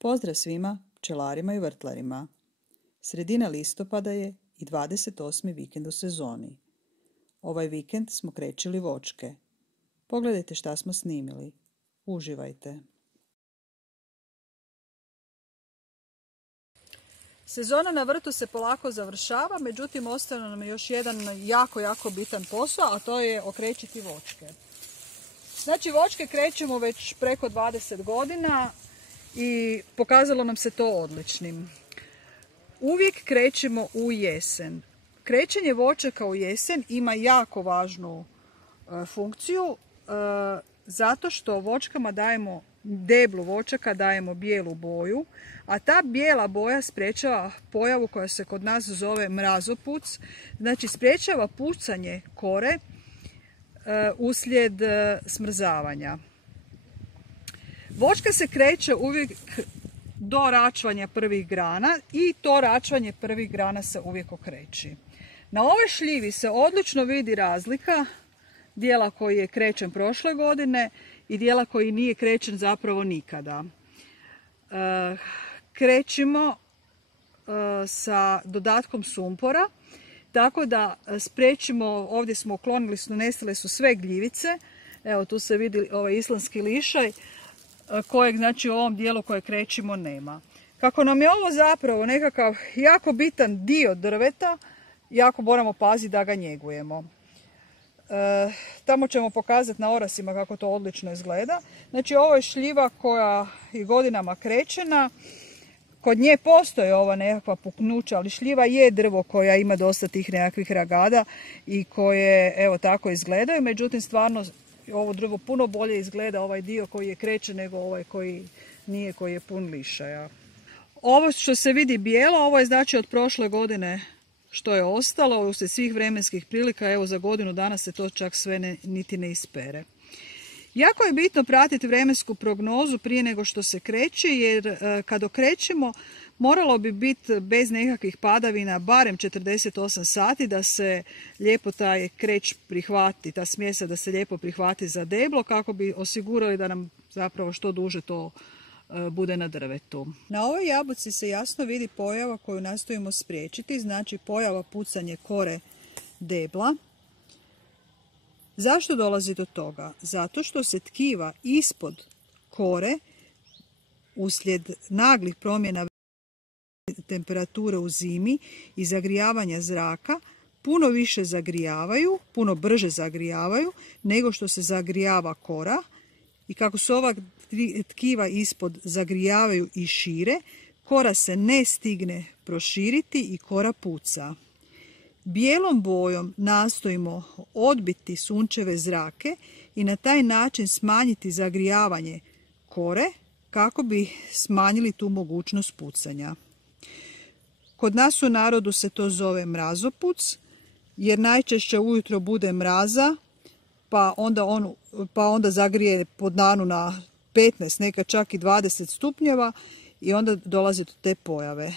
Pozdrav svima pčelarima i vrtlarima. Sredina listopada je i 28. vikend u sezoni. Ovaj vikend smo krečili voćke. Pogledajte šta smo snimili. Uživajte. Sezona na vrtu se polako završava, međutim ostaje nam još jedan jako bitan posao, a to je okrećiti voćke. Znači voćke krećemo već preko 20 godina i pokazalo nam se to odličnim. Uvijek krećemo u jesen. Krećenje voćaka u jesen ima jako važnu funkciju zato što voćkama dajemo, deblu voćaka dajemo bijelu boju, a ta bijela boja sprečava pojavu koja se kod nas zove mrazopuc, znači sprečava pucanje kore uslijed smrzavanja. Voćka se kreće uvijek do račvanja prvih grana i to račvanje prvih grana se uvijek okreći. Na ovoj šljivi se odlično vidi razlika dijela koji je krećen prošle godine i dijela koji nije krećen zapravo nikada. Krećemo sa dodatkom sumpora, tako da spriječimo, ovdje smo uklonili, nestale su sve gljivice. Evo tu se vidi ovaj islandski lišaj kojeg znači u ovom dijelu koje krećemo nema. Kako nam je ovo zapravo nekakav jako bitan dio drveta, jako moramo paziti da ga njegujemo. Tamo ćemo pokazati na orasima kako to odlično izgleda. Znači ovo je šljiva koja je godinama krečena. Kod nje postoje ova nekakva puknuća, ali šljiva je drvo koja ima dosta tih nekakvih ragada i koje evo tako izgledaju. Međutim stvarno ovo drvo puno bolje izgleda, ovaj dio koji je krećen, nego ovaj koji nije, koji je pun lišaja. Ovo što se vidi bijelo, ovo je znači od prošle godine što je ostalo uslijed svih vremenskih prilika. Evo za godinu dana se to čak sve niti ne ispere. Jako je bitno pratiti vremensku prognozu prije nego što se kreće, jer kad okrećemo moralo bi biti bez nekakvih padavina barem 48 sati da se lijepo taj kreć prihvati, ta smjesa da se lijepo prihvati za deblo, kako bi osigurali da nam zapravo što duže to bude na drvetu. Na ovoj jabuci se jasno vidi pojava koju nastojimo spriječiti, znači pojava pucanje kore debla. Zašto dolazi do toga? Zato što se tkiva ispod kore uslijed naglih promjena temperature u zimi i zagrijavanja zraka puno više zagrijavaju, puno brže zagrijavaju nego što se zagrijava kora, i kako se ova tkiva ispod zagrijavaju i šire, kora se ne stigne proširiti i kora puca. Bijelom bojom nastojimo odbiti sunčeve zrake i na taj način smanjiti zagrijavanje kore kako bi smanjili tu mogućnost pucanja. Kod nas u narodu se to zove mrazopuc, jer najčešće ujutro bude mraza, pa onda zagrije po danu na 15, nekad čak i 20 stupnjeva i onda dolazi do te pojave.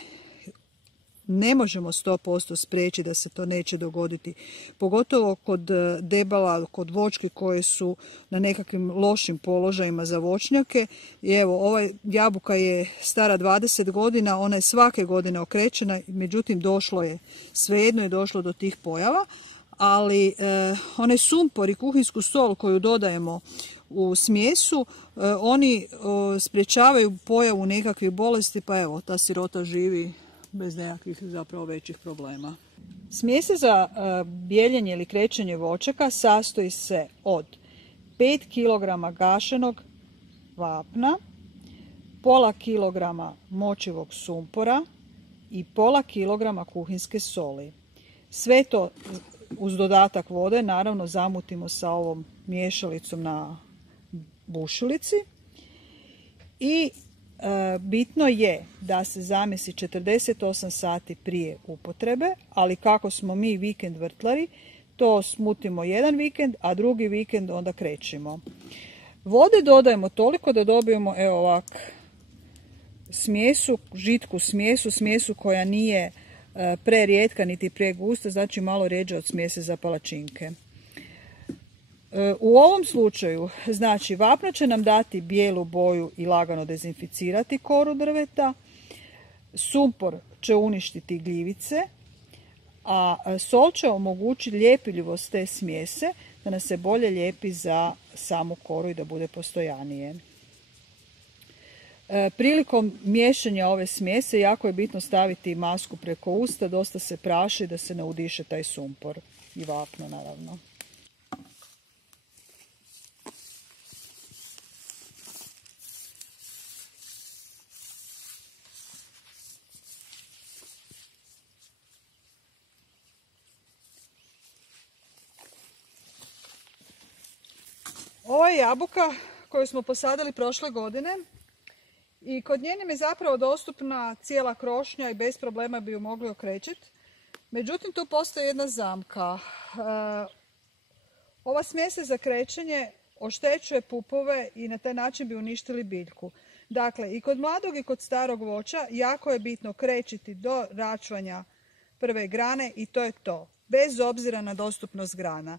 Ne možemo 100% spriječiti da se to neće dogoditi, pogotovo kod debala, kod voćki koje su na nekakvim lošim položajima za voćnjake. I evo, ova jabuka je stara 20 godina, ona je svake godine okrećena, međutim svejedno je došlo do tih pojava, ali onaj sumpor i kuhinsku sol koju dodajemo u smjesu, oni sprječavaju pojavu nekakvih bolesti, pa evo, ta sirota živi bez nekakvih zapravo većih problema. Smjese za bijeljenje ili krećenje voćaka sastoji se od 5 kg gašenog vapna, pola kilograma močivog sumpora i pola kilograma kuhinske soli. Sve to uz dodatak vode naravno zamutimo sa ovom miješalicom na bušilici i bitno je da se zamesi 48 sati prije upotrebe, ali kako smo mi vikend vrtlari, to smutimo jedan vikend, a drugi vikend onda krećemo. Vode dodajemo toliko da dobijemo evo ovak smjesu, žitku smjesu koja nije prerijetka niti pregusta, znači malo rjeđa od smjese za palačinke. U ovom slučaju, znači, vapno će nam dati bijelu boju i lagano dezinficirati koru drveta, sumpor će uništiti gljivice, a sol će omogućiti ljepiljivost te smjese da nas se bolje lijepi za samu koru i da bude postojanije. Prilikom miješanja ove smjese jako je bitno staviti masku preko usta, dosta se praši da se ne udiše taj sumpor i vapno naravno. Ovo je jabuka koju smo posadili prošle godine i kod nje nam je zapravo dostupna cijela krošnja i bez problema bi ju mogli okrećiti. Međutim, tu postoji jedna zamka. Ova smjesa za krećenje oštećuje pupove i na taj način bi uništili biljku. Dakle, i kod mladog i kod starog voća jako je bitno krećiti do račvanja prve grane i to je to, bez obzira na dostupnost grana.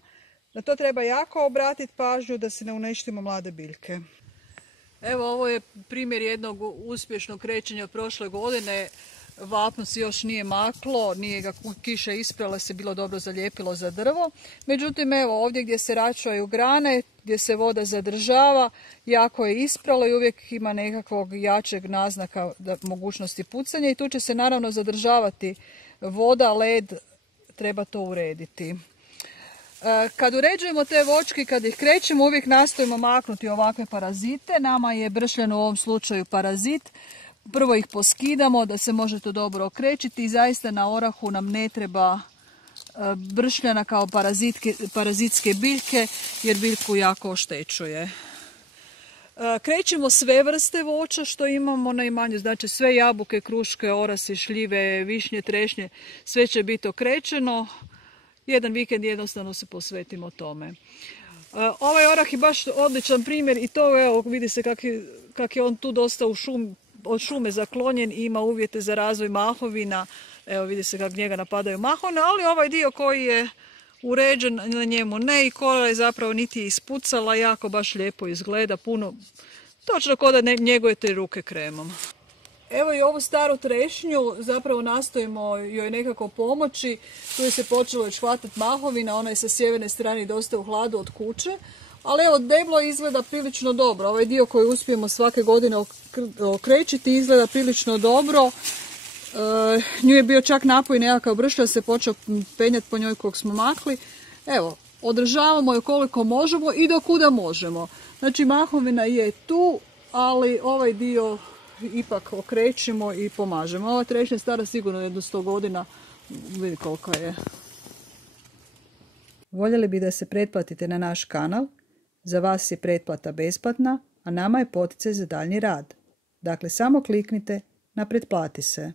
Na to treba jako obratiti pažnju da se ne uništimo mlade biljke. Evo, ovo je primjer jednog uspješnog krećenja od prošle godine. Vapno se još nije maklo, nije ga kiša isprala, se bilo dobro zalijepilo za drvo. Međutim, evo ovdje gdje se račvaju grane, gdje se voda zadržava, jako je ispralo i uvijek ima nekakvog jačeg naznaka mogućnosti pucanja i tu će se naravno zadržavati voda, led, treba to urediti. Kad uređujemo te voćke, kad ih krećemo, uvijek nastojimo maknuti ovakve parazite. Nama je bršljan u ovom slučaju parazit. Prvo ih poskidamo da se može to dobro okrećiti i zaista na orahu nam ne treba bršljana kao parazitske biljke jer biljku jako oštećuje. Krećemo sve vrste voća što imamo na imanju, znači sve jabuke, kruške, orasi, šljive, višnje, trešnje, sve će biti okrećeno. Jedan vikend jednostavno se posvetimo tome. Ovaj orah je baš odličan primjer i to evo, vidi se kak je on tu dosta od šume zaklonjen i ima uvjete za razvoj mahovina. Evo vidi se kako njega napadaju mahovine, ali ovaj dio koji je uređen na njemu ne i kora je zapravo niti je ispucala, jako baš lijepo izgleda, puno, točno kao da njegujete ruke kremom. Evo i ovu staru trešnju, zapravo nastojimo joj nekako pomoći. Tu je se počelo već hvatati mahovina, ona je sa sjeverne strane dosta u hladu od kuće. Ali evo, deblo izgleda prilično dobro. Ovaj dio koji uspijemo svake godine okrećiti izgleda prilično dobro. Nju je bio čak napoj nekakav bršlja, se počeo penjati po njoj kog smo makli. Evo, održavamo je koliko možemo i do kuda možemo. Znači, mahovina je tu, ali ovaj dio ipak okrećemo i pomažemo. Ova trešnja je stara sigurno jedno 100 godina, vidi koliko je. Voljeli bi da se pretplatite na naš kanal. Za vas je pretplata besplatna, a nama je poticaj za daljnji rad. Dakle, samo kliknite na pretplati se.